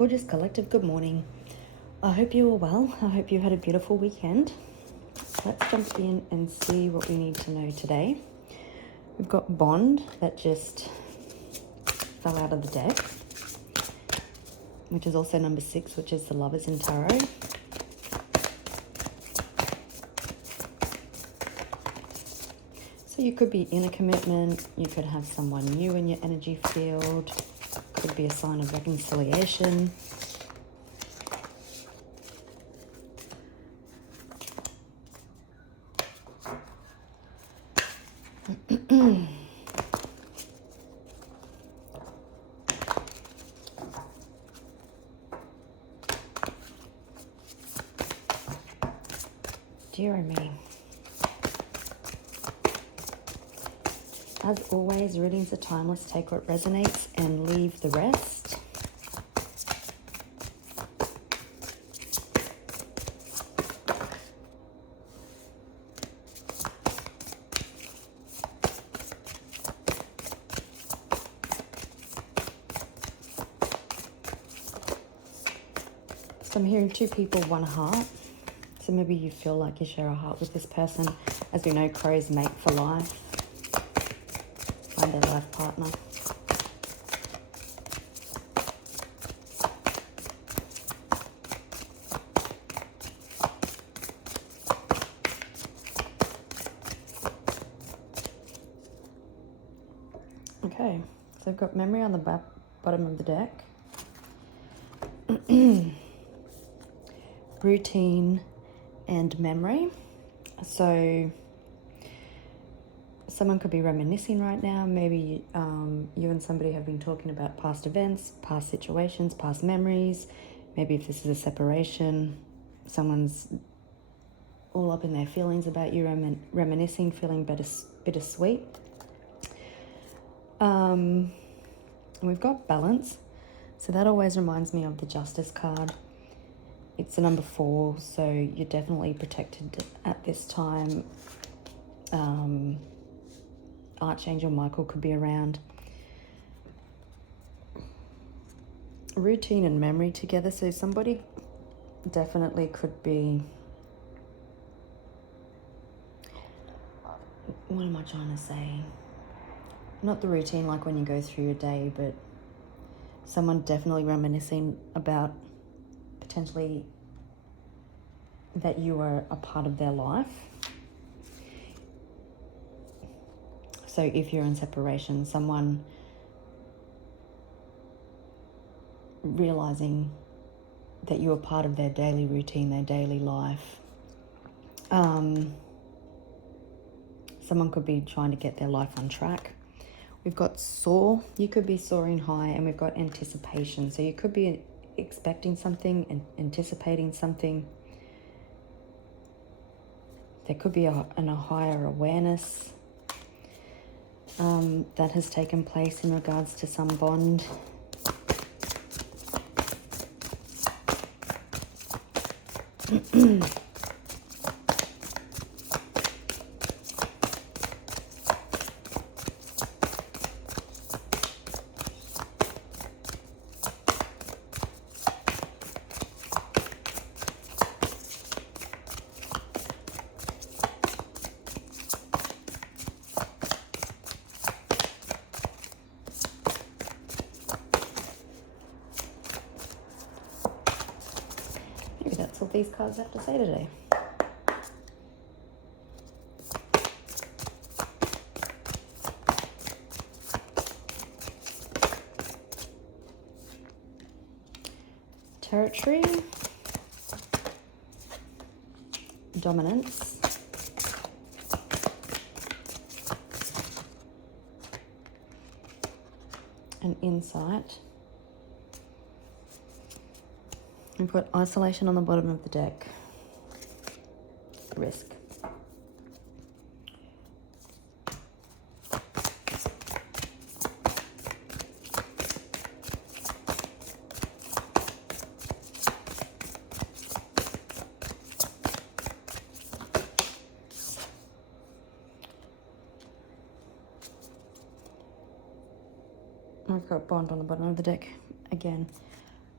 Gorgeous collective, good morning. I hope you are well. I hope you had a beautiful weekend. Let's jump in and see what we need to know today. We've got Bond that just fell out of the deck, which is also number 6, which is the Lovers in Tarot. So you could be in a commitment, you could have someone new in your energy field, could be a sign of reconciliation. Dear me. As always, readings are timeless. Take what resonates and leave the rest. So I'm hearing 2 people, 1 heart. So maybe you feel like you share a heart with this person. As we know, crows mate for life. Find their life partner. Okay, so I've got memory on the bottom of the deck. Routine and memory. So someone could be reminiscing right now. Maybe you and somebody have been talking about past events, past situations, past memories. Maybe if this is a separation, someone's all up in their feelings about you, reminiscing, feeling bittersweet. We've got balance. So that always reminds me of the Justice card. It's a number 4, so you're definitely protected at this time. Archangel Michael could be around. Routine and memory together. So somebody definitely could be... What am I trying to say? Not the routine like when you go through your day, but someone definitely reminiscing about potentially that you are a part of their life. So if you're in separation, someone realizing that you are part of their daily routine, their daily life. Someone could be trying to get their life on track. We've got soar. You could be soaring high, and we've got anticipation. So you could be expecting something and anticipating something. There could be a higher awareness that has taken place in regards to some bond. Maybe that's what these cards have to say today. Territory, dominance, and insight. We've got isolation on the bottom of the deck. Risk. I've got bond on the bottom of the deck again.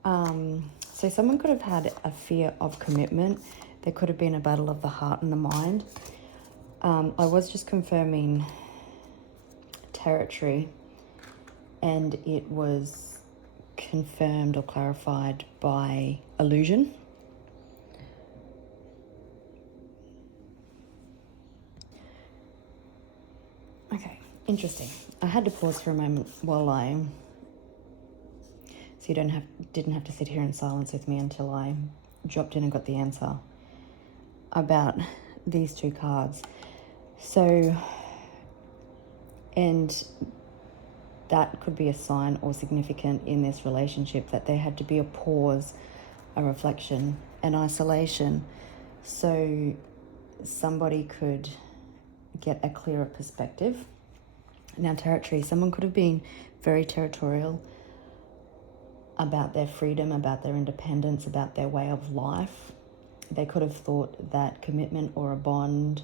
So someone could have had a fear of commitment. There could have been a battle of the heart and the mind. I was just confirming territory, and it was confirmed or clarified by illusion. Okay, interesting. I had to pause for a moment while so you didn't have to sit here in silence with me until I dropped in and got the answer about these two cards. So, and that could be a sign or significant in this relationship that there had to be a pause, a reflection, an isolation, so somebody could get a clearer perspective. Now, territory, someone could have been very territorial about their freedom, about their independence, about their way of life. They could have thought that commitment or a bond,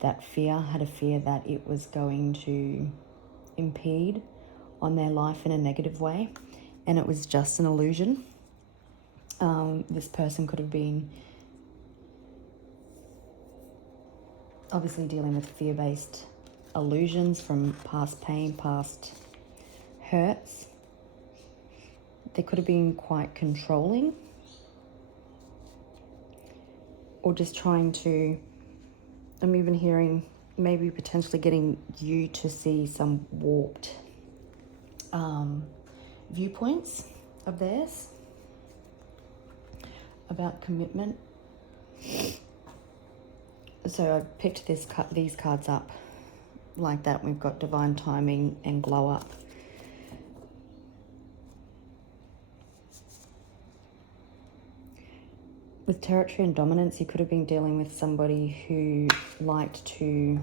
that fear, had a fear that it was going to impede on their life in a negative way, and it was just an illusion. This person could have been obviously dealing with fear-based illusions from past pain, past hurts. They could have been quite controlling, or just trying to, I'm even hearing maybe potentially getting you to see some warped viewpoints of theirs about commitment. So I picked these cards up like that. We've got divine timing and glow up. With territory and dominance, you could have been dealing with somebody who liked to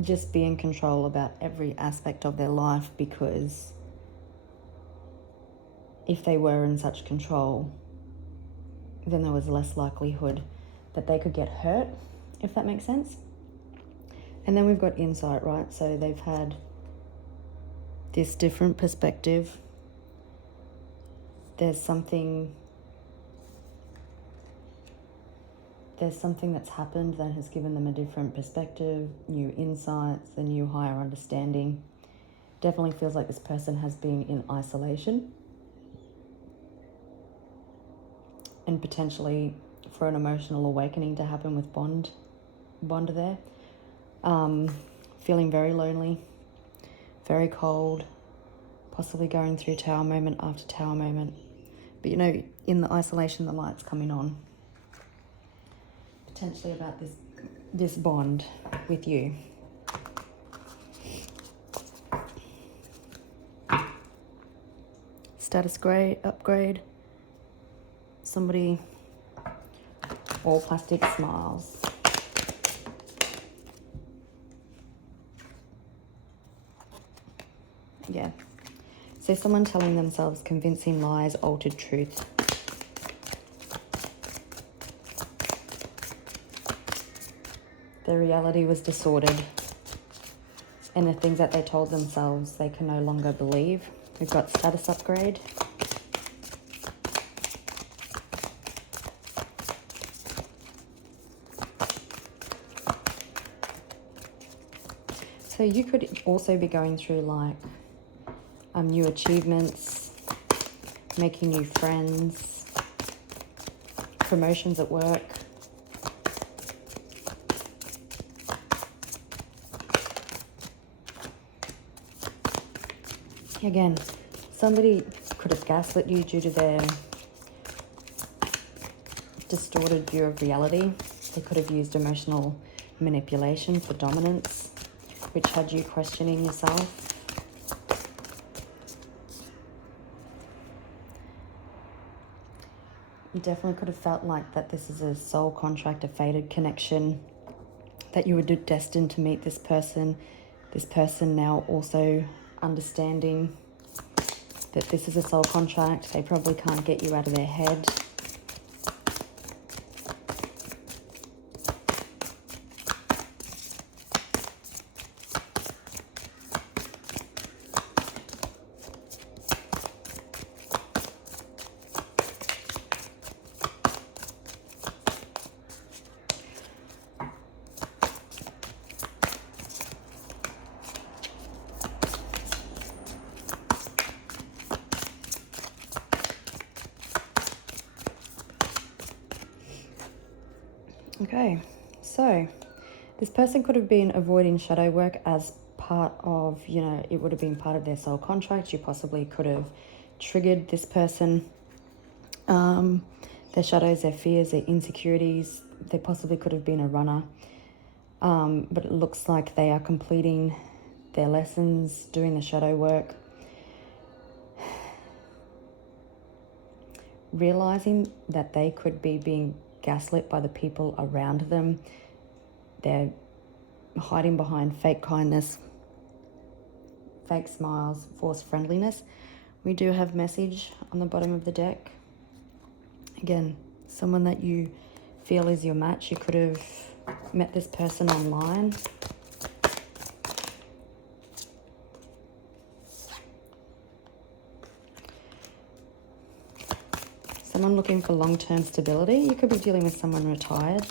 just be in control about every aspect of their life, because if they were in such control, then there was less likelihood that they could get hurt, if that makes sense. And then we've got insight, right? So they've had this different perspective. There's something that's happened that has given them a different perspective, new insights, a new higher understanding. Definitely feels like this person has been in isolation, and potentially for an emotional awakening to happen with bond there. Feeling very lonely, very cold, possibly going through tower moment after tower moment. But you know, in the isolation, the light's coming on. Potentially about this bond with you. Status upgrade. Somebody, all plastic smiles. Yeah. So someone telling themselves convincing lies, altered truth. Their reality was distorted, and the things that they told themselves they can no longer believe. We've got status upgrade. So you could also be going through like new achievements, making new friends, promotions at work. Again, somebody could have gaslit you due to their distorted view of reality. They could have used emotional manipulation for dominance, which had you questioning yourself. You definitely could have felt like that this is a soul contract, a fated connection, that you were destined to meet this person now also understanding that this is a soul contract. They probably can't get you out of their head. Okay, so this person could have been avoiding shadow work as part of, it would have been part of their soul contract. You possibly could have triggered this person. Their shadows, their fears, their insecurities. They possibly could have been a runner. But it looks like they are completing their lessons, doing the shadow work. Realizing that they could be being gaslit by the people around them. They're hiding behind fake kindness, fake smiles, forced friendliness. We do have message on the bottom of the deck. Again, someone that you feel is your match. You could have met this person online. Someone looking for long-term stability. You could be dealing with someone retired.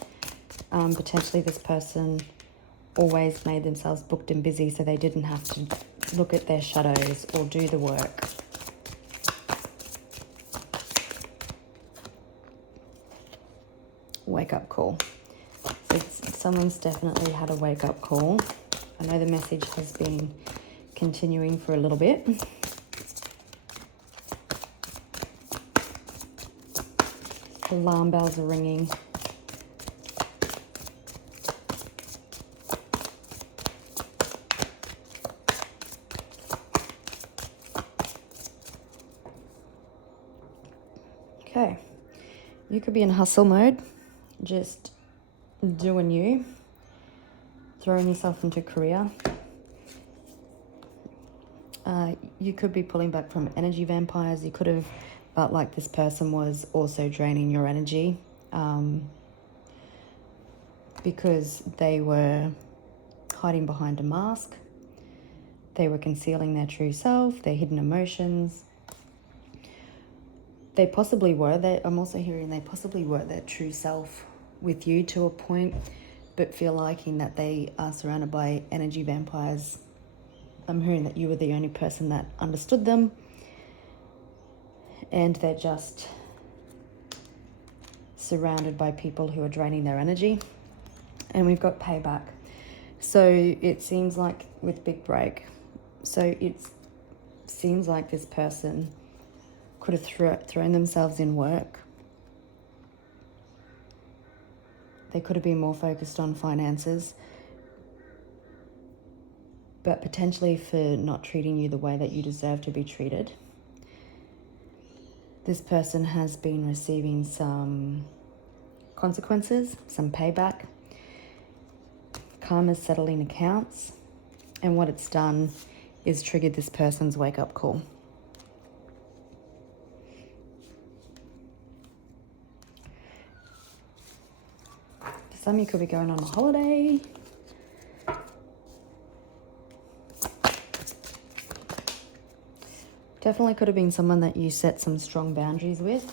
Potentially this person always made themselves booked and busy so they didn't have to look at their shadows or do the work. Wake-up call. So someone's definitely had a wake-up call. I know the message has been continuing for a little bit. Alarm bells are ringing. Okay, you could be in hustle mode, just doing you, throwing yourself into career. You could be pulling back from energy vampires. You could have felt like this person was also draining your energy because they were hiding behind a mask. They were concealing their true self, their hidden emotions. They possibly were. I'm also hearing they possibly were their true self with you to a point, but feel liking that they are surrounded by energy vampires. I'm hearing that you were the only person that understood them, and they're just surrounded by people who are draining their energy. And we've got payback. So it seems like with big break, so it seems like this person could have thrown themselves in work. They could have been more focused on finances, but potentially for not treating you the way that you deserve to be treated. This person has been receiving some consequences, some payback. Karma's settling accounts, and what it's done is triggered this person's wake-up call. For some, you could be going on a holiday. Definitely could have been someone that you set some strong boundaries with.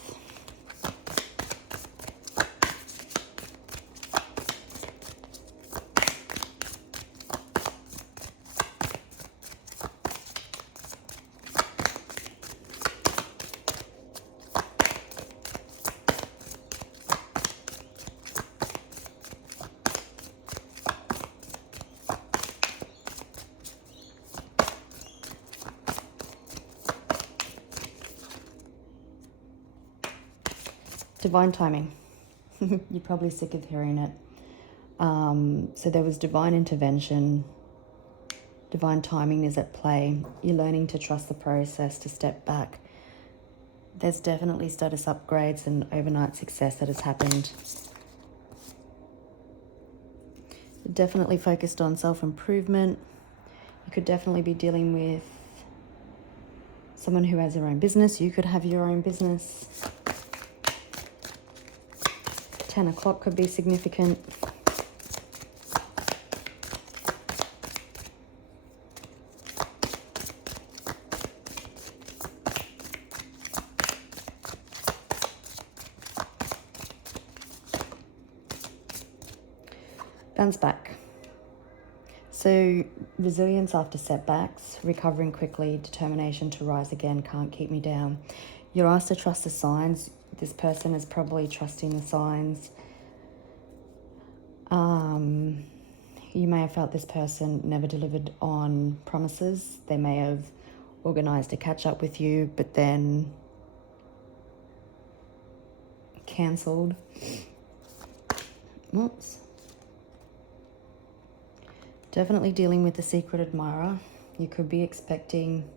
Divine timing. You're probably sick of hearing it. So there was divine intervention. Divine timing is at play. You're learning to trust the process, to step back. There's definitely status upgrades and overnight success that has happened. You're definitely focused on self-improvement. You could definitely be dealing with someone who has their own business. You could have your own business. 10 o'clock could be significant. Bounce back. So resilience after setbacks, recovering quickly, determination to rise again, can't keep me down. You're asked to trust the signs. This person is probably trusting the signs. You may have felt this person never delivered on promises. They may have organised a catch up with you, but then cancelled. Oops. Definitely dealing with the secret admirer. You could be expecting,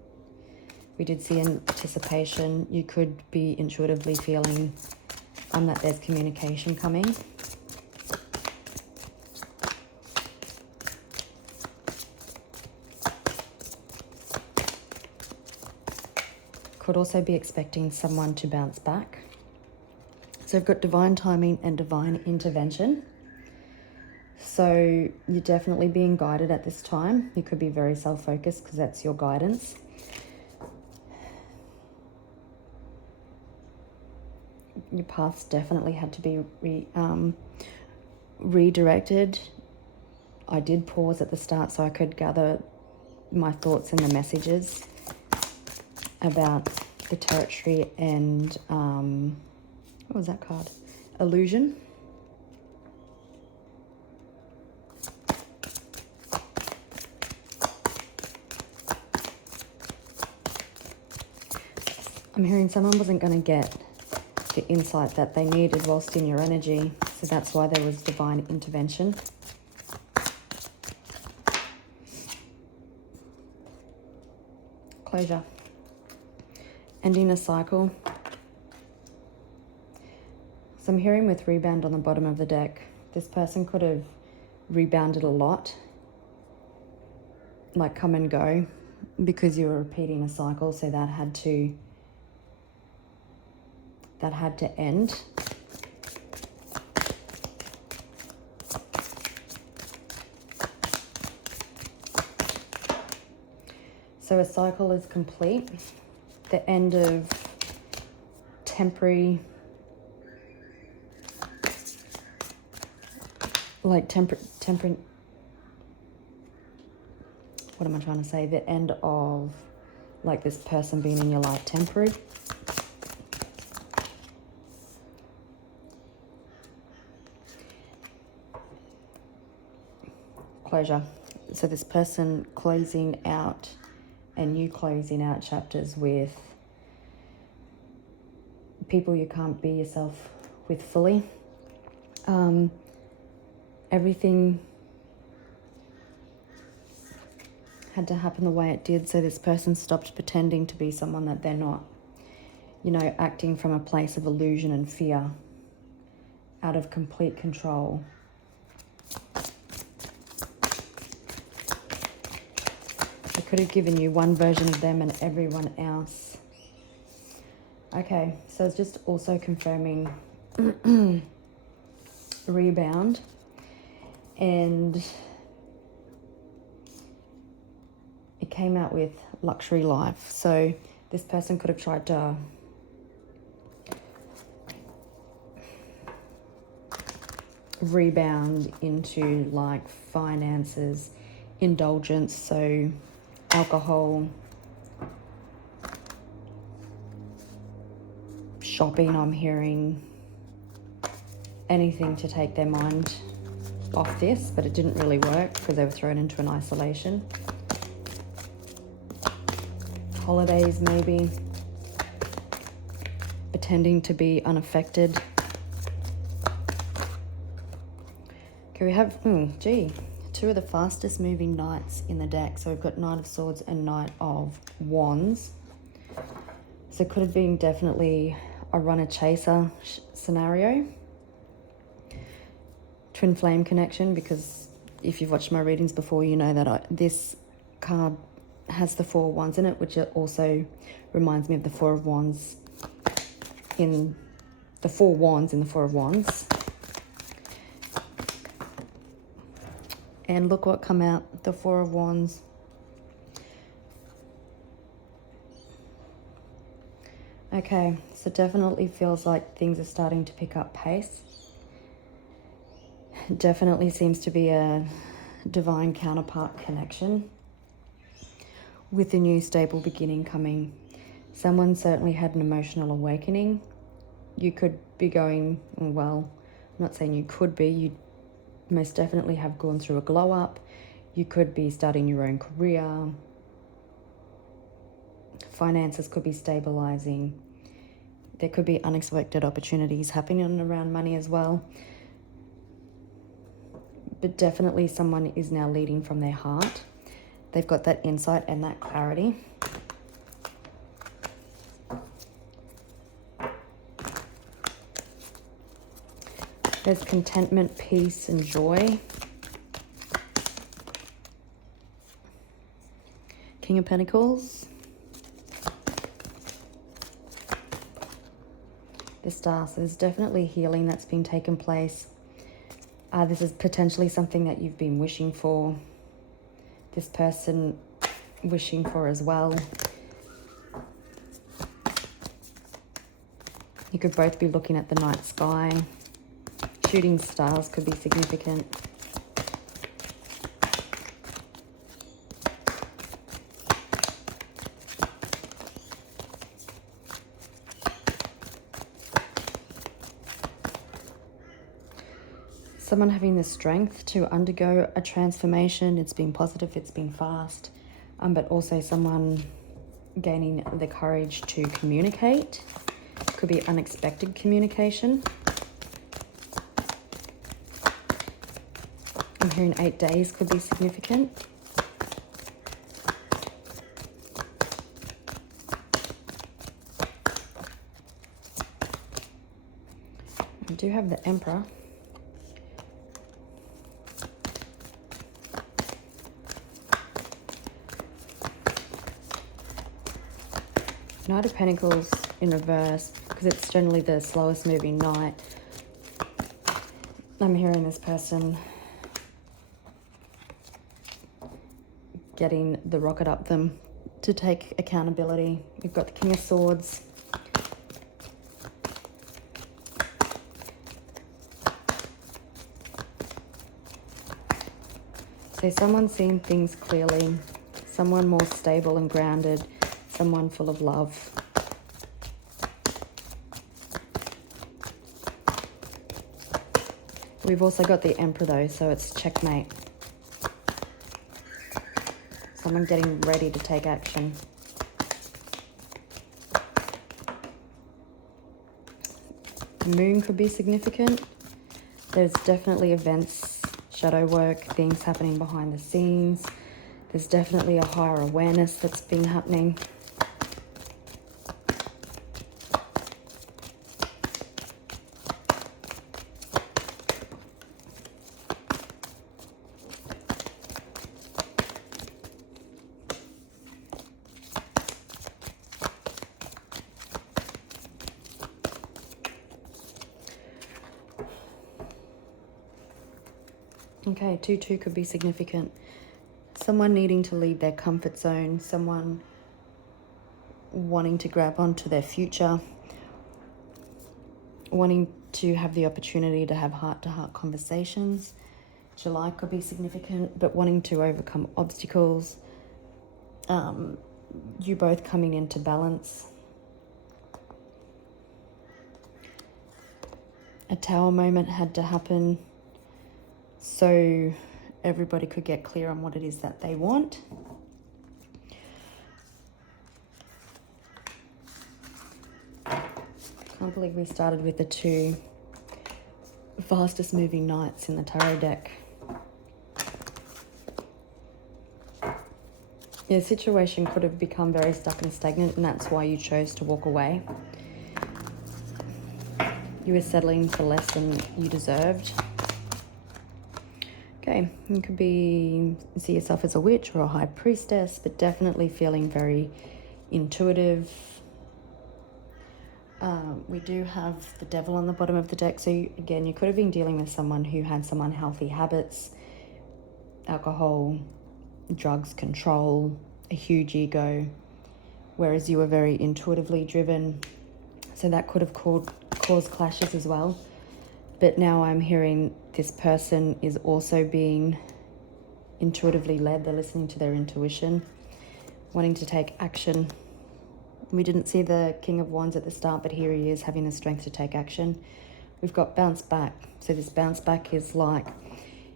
we did see anticipation. You could be intuitively feeling that there's communication coming. Could also be expecting someone to bounce back. So we've got divine timing and divine intervention. So you're definitely being guided at this time. You could be very self-focused because that's your guidance. Your paths definitely had to be redirected. I did pause at the start so I could gather my thoughts and the messages about the territory and what was that card? Illusion. I'm hearing someone wasn't going to get the insight that they needed whilst in your energy, so that's why there was divine intervention. Closure. Ending a cycle. So I'm hearing with rebound on the bottom of the deck. This person could have rebounded a lot, like come and go, because you were repeating a cycle, so that had to end. So a cycle is complete. The end of temporary, what am I trying to say? The end of like this person being in your life temporary. Closure. So this person closing out and you closing out chapters with people you can't be yourself with fully. Everything had to happen the way it did, so this person stopped pretending to be someone that they're not. You know, acting from a place of illusion and fear, out of complete control. They could have given you one version of them and everyone else. Okay, so it's just also confirming rebound, and it came out with luxury life. So this person could have tried to rebound into like finances, indulgence, so alcohol, shopping. I'm hearing anything to take their mind off this, but it didn't really work because they were thrown into an isolation. Holidays maybe, pretending to be unaffected. Okay, we have, two of the fastest moving knights in the deck. So we've got Knight of Swords and Knight of Wands. So it could have been definitely a runner-chaser scenario. Twin flame connection, because if you've watched my readings before, you know that this card has the Four of Wands in it, which also reminds me of the Four of Wands in the Four Wands in the Four of Wands. And look what come out, the Four of Wands. Okay, so definitely feels like things are starting to pick up pace. Definitely seems to be a divine counterpart connection with a new stable beginning coming. Someone certainly had an emotional awakening. You could be going, well, I'm not saying you could be, most definitely have gone through a glow up. You could be starting your own career. Finances could be stabilizing. There could be unexpected opportunities happening around money as well. But definitely someone is now leading from their heart. They've got that insight and that clarity. There's contentment, peace, and joy. King of Pentacles. The Star. So there's definitely healing that's been taken place. This is potentially something that you've been wishing for. This person wishing for as well. You could both be looking at the night sky. Shooting stars could be significant. Someone having the strength to undergo a transformation. It's been positive, it's been fast, but also someone gaining the courage to communicate. Could be unexpected communication. I'm hearing 8 days could be significant. I do have the Emperor. Knight of Pentacles in reverse, because it's generally the slowest moving knight. I'm hearing this person getting the rocket up them to take accountability. We've got the King of Swords. So someone's seeing things clearly, someone more stable and grounded, someone full of love. We've also got the Emperor though, so it's checkmate. Someone getting ready to take action. The Moon could be significant. There's definitely events, shadow work, things happening behind the scenes. There's definitely a higher awareness that's been happening. Okay, 2-2 could be significant. Someone needing to leave their comfort zone, someone wanting to grab onto their future, wanting to have the opportunity to have heart-to-heart conversations. July could be significant, but wanting to overcome obstacles. You both coming into balance. A Tower moment had to happen so everybody could get clear on what it is that they want. Can't believe we started with the two fastest moving knights in the tarot deck. Your situation could have become very stuck and stagnant, and that's why you chose to walk away. You were settling for less than you deserved. Okay, you could see yourself as a witch or a high priestess, but definitely feeling very intuitive. We do have the Devil on the bottom of the deck, so again, you could have been dealing with someone who had some unhealthy habits, alcohol, drugs, control, a huge ego, whereas you were very intuitively driven, so that could have caused clashes as well. But now I'm hearing this person is also being intuitively led. They're listening to their intuition, wanting to take action. We didn't see the King of Wands at the start, but here he is having the strength to take action. We've got bounce back. So this bounce back is like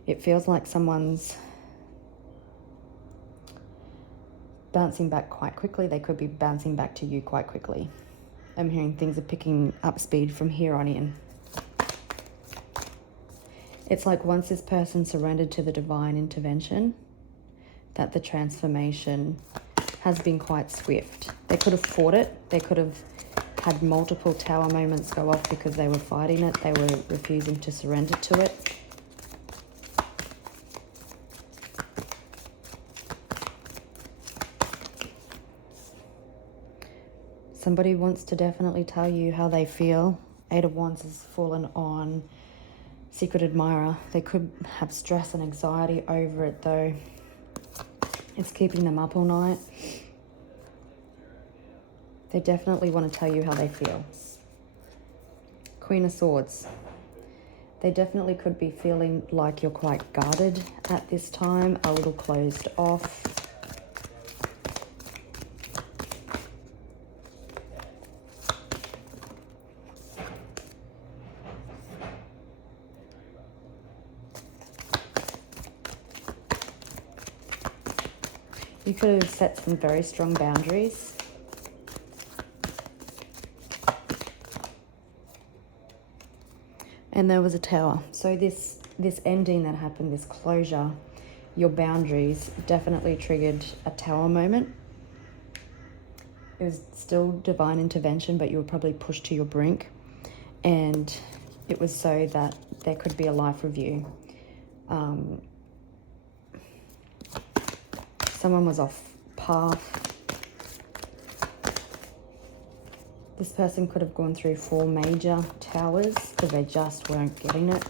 It feels like someone's bouncing back quite quickly. They could be bouncing back to you quite quickly. I'm hearing things are picking up speed from here on in. It's like once this person surrendered to the divine intervention, that the transformation has been quite swift. They could have fought it. They could have had multiple tower moments go off because they were fighting it. They were refusing to surrender to it. Somebody wants to definitely tell you how they feel. Eight of Wands has fallen on Secret Admirer. They could have stress and anxiety over it though. It's keeping them up all night. They definitely want to tell you how they feel. Queen of Swords. They definitely could be feeling like you're quite guarded at this time, a little closed off. You could have set some very strong boundaries. And there was a Tower. So this ending that happened, this closure, your boundaries definitely triggered a Tower moment. It was still divine intervention, but you were probably pushed to your brink. And it was so that there could be a life review. Someone was off path. This person could have gone through 4 major towers because they just weren't getting it.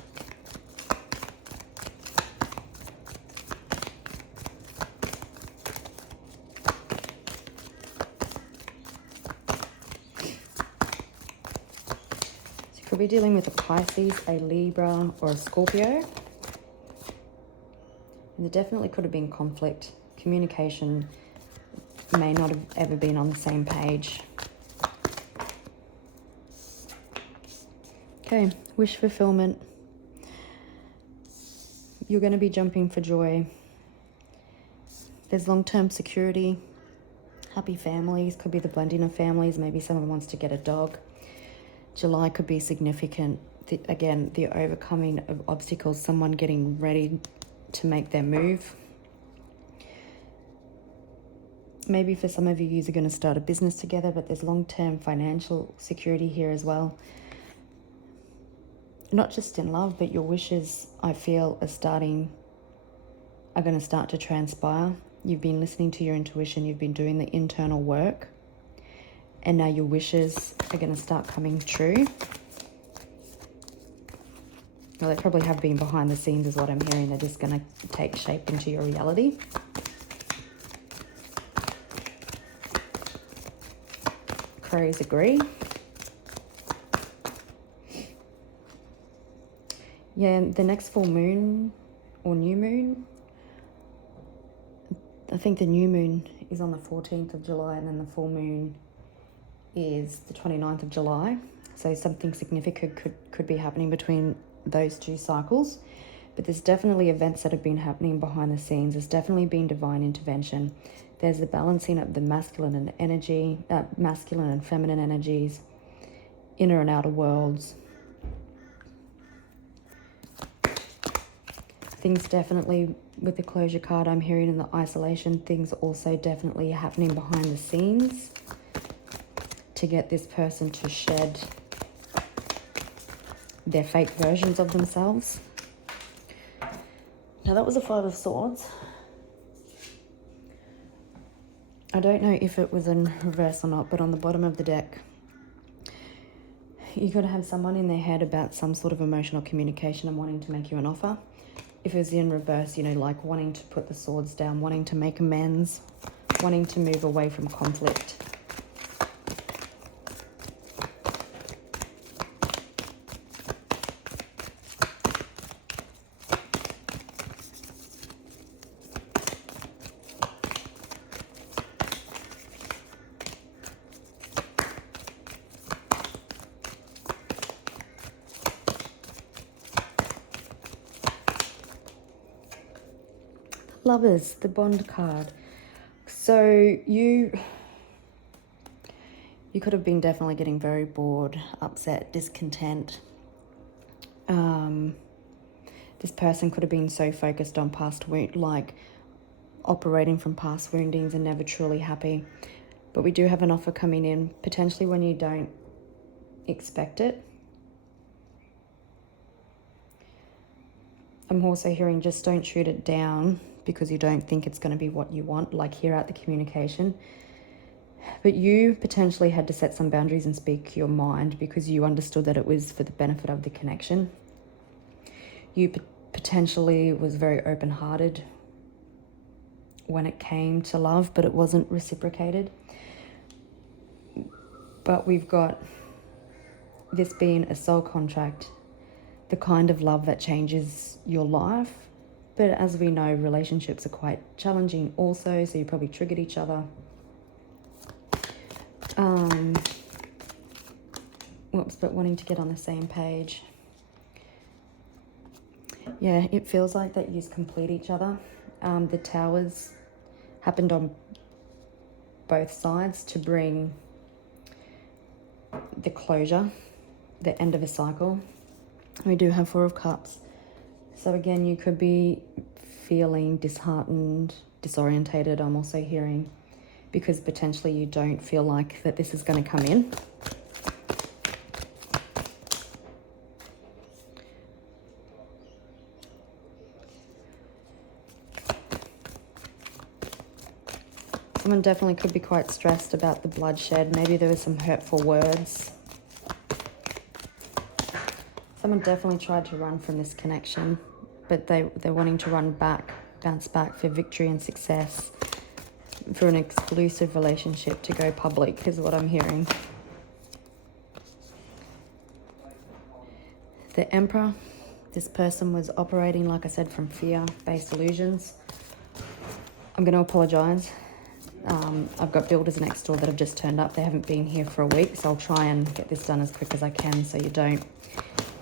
So you could be dealing with a Pisces, a Libra, or a Scorpio. And there definitely could have been conflict. Communication may not have ever been on the same page. Okay, wish fulfillment. You're going to be jumping for joy. There's long-term security, happy families, could be the blending of families. Maybe someone wants to get a dog. July could be significant. Again, the overcoming of obstacles, someone getting ready to make their move. Maybe for some of you, you're going to start a business together, but there's long-term financial security here as well. Not just in love, but your wishes, I feel, are going to start to transpire. You've been listening to your intuition. You've been doing the internal work. And now your wishes are going to start coming true. Well, they probably have been behind the scenes is what I'm hearing. They're just going to take shape into your reality. Crows agree. Yeah, the next full moon or new moon, I think the new moon is on the 14th of July and then the full moon is the 29th of July. So something significant could be happening between those two cycles. But there's definitely events that have been happening behind the scenes. There's definitely been divine intervention. There's the balancing of the masculine and feminine energies, inner and outer worlds. Things definitely, with the closure card I'm hearing in the isolation, things also definitely happening behind the scenes to get this person to shed their fake versions of themselves. Now that was a 5 of Swords. I don't know if it was in reverse or not, but on the bottom of the deck, you could have someone in their head about some sort of emotional communication and wanting to make you an offer. If it was in reverse, you know, like wanting to put the swords down, wanting to make amends, wanting to move away from conflict. Lovers, the Bond card. So you could have been definitely getting very bored, upset, discontent. This person could have been so focused on past operating from past woundings and never truly happy. But we do have an offer coming in, potentially when you don't expect it. I'm also hearing just don't shoot it down because you don't think it's going to be what you want, like hear out the communication. But you potentially had to set some boundaries and speak your mind because you understood that it was for the benefit of the connection. You potentially was very open-hearted when it came to love, but it wasn't reciprocated. But we've got this being a soul contract, the kind of love that changes your life. But as we know, relationships are quite challenging also, so you probably triggered each other. But wanting to get on the same page. Yeah, it feels like that you complete each other. The towers happened on both sides to bring the closure, the end of a cycle. We do have 4 of Cups. So again, you could be feeling disheartened, disorientated, I'm also hearing, because potentially you don't feel like that this is going to come in. Someone definitely could be quite stressed about the bloodshed. Maybe there was some hurtful words. Someone definitely tried to run from this connection, but they're wanting to run back, bounce back for victory and success, for an exclusive relationship to go public is what I'm hearing. The Emperor, this person was operating, like I said, from fear-based illusions. I'm going to apologise. I've got builders next door that have just turned up. They haven't been here for a week, so I'll try and get this done as quick as I can so you don't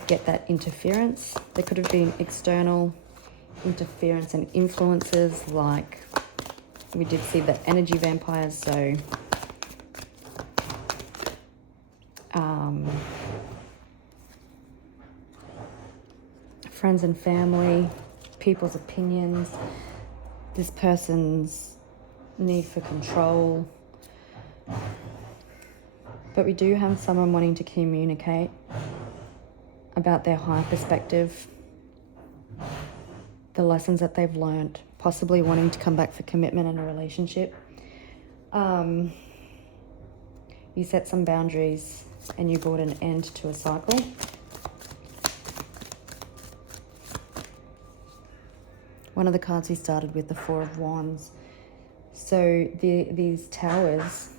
get that interference. There could have been external interference and influences, like we did see the energy vampires, so friends and family, people's opinions, this person's need for control. But we do have someone wanting to communicate about their higher perspective, the lessons that they've learned, possibly wanting to come back for commitment in a relationship. You set some boundaries and you brought an end to a cycle. One of the cards we started with, the 4 of Wands. So these towers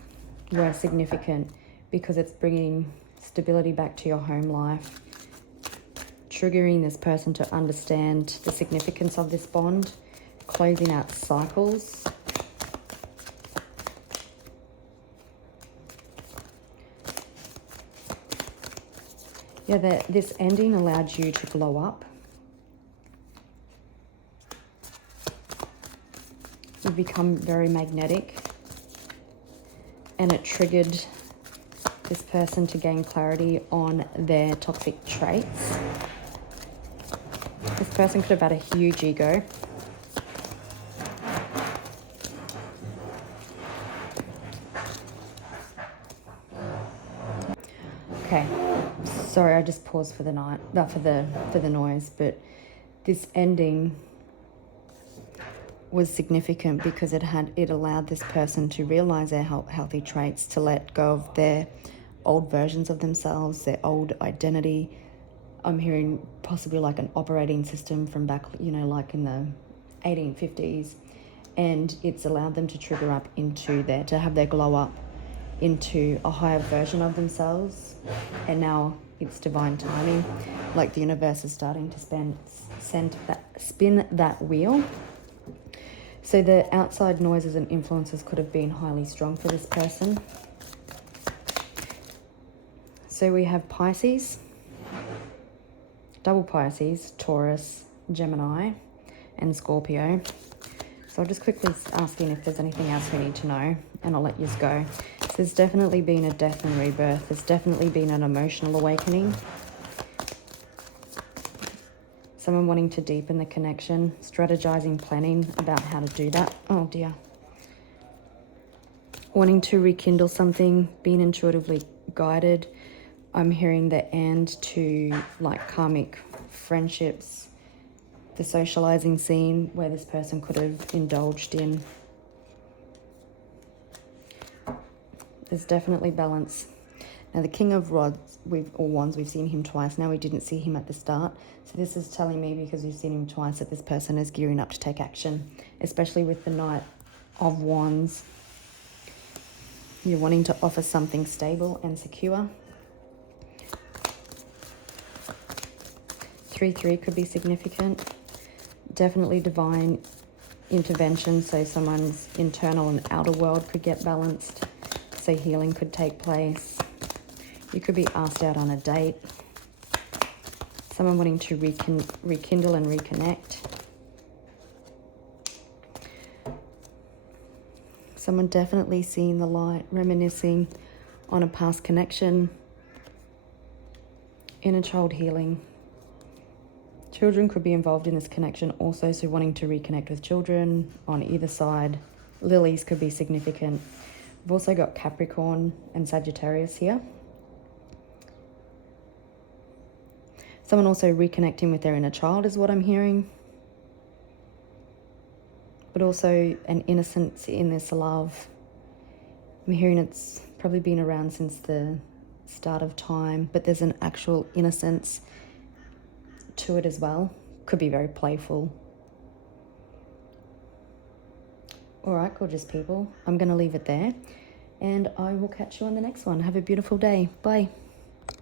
were significant because it's bringing stability back to your home life, triggering this person to understand the significance of this bond, closing out cycles. Yeah, this ending allowed you to glow up. You've become very magnetic, and it triggered this person to gain clarity on their toxic traits. This person could have had a huge ego. Okay, sorry, I just paused for the night, for the noise, but this ending was significant because it allowed this person to realize their healthy traits, to let go of their old versions of themselves, their old identity. I'm hearing possibly like an operating system from back, like in the 1850s, and it's allowed them to trigger up to have their glow up into a higher version of themselves. And now it's divine timing, like the universe is starting to spin that wheel. So the outside noises and influences could have been highly strong for this person. So we have Pisces, double Pisces, Taurus, Gemini, and Scorpio. So I'll just quickly asking if there's anything else we need to know, and I'll let you go. So there's definitely been a death and rebirth. There's definitely been an emotional awakening. Someone wanting to deepen the connection, strategizing, planning about how to do that. Oh dear. Wanting to rekindle something, being intuitively guided. I'm hearing the end to like karmic friendships, the socializing scene where this person could have indulged in. There's definitely balance. Now the King of Rods, Wands, we've seen him twice. Now we didn't see him at the start. So this is telling me, because we've seen him twice, that this person is gearing up to take action, especially with the Knight of Wands. You're wanting to offer something stable and secure. 3-3 could be significant. Definitely divine intervention, so someone's internal and outer world could get balanced, so healing could take place. You could be asked out on a date. Someone wanting to rekindle and reconnect. Someone definitely seeing the light, reminiscing on a past connection. Inner child healing. Children could be involved in this connection also, so wanting to reconnect with children on either side. Lilies could be significant. We've also got Capricorn and Sagittarius here. Someone also reconnecting with their inner child is what I'm hearing. But also an innocence in this love. I'm hearing it's probably been around since the start of time, but there's an actual innocence to it as well. Could be very playful. All right, gorgeous people. I'm going to leave it there, and I will catch you on the next one. Have a beautiful day. Bye.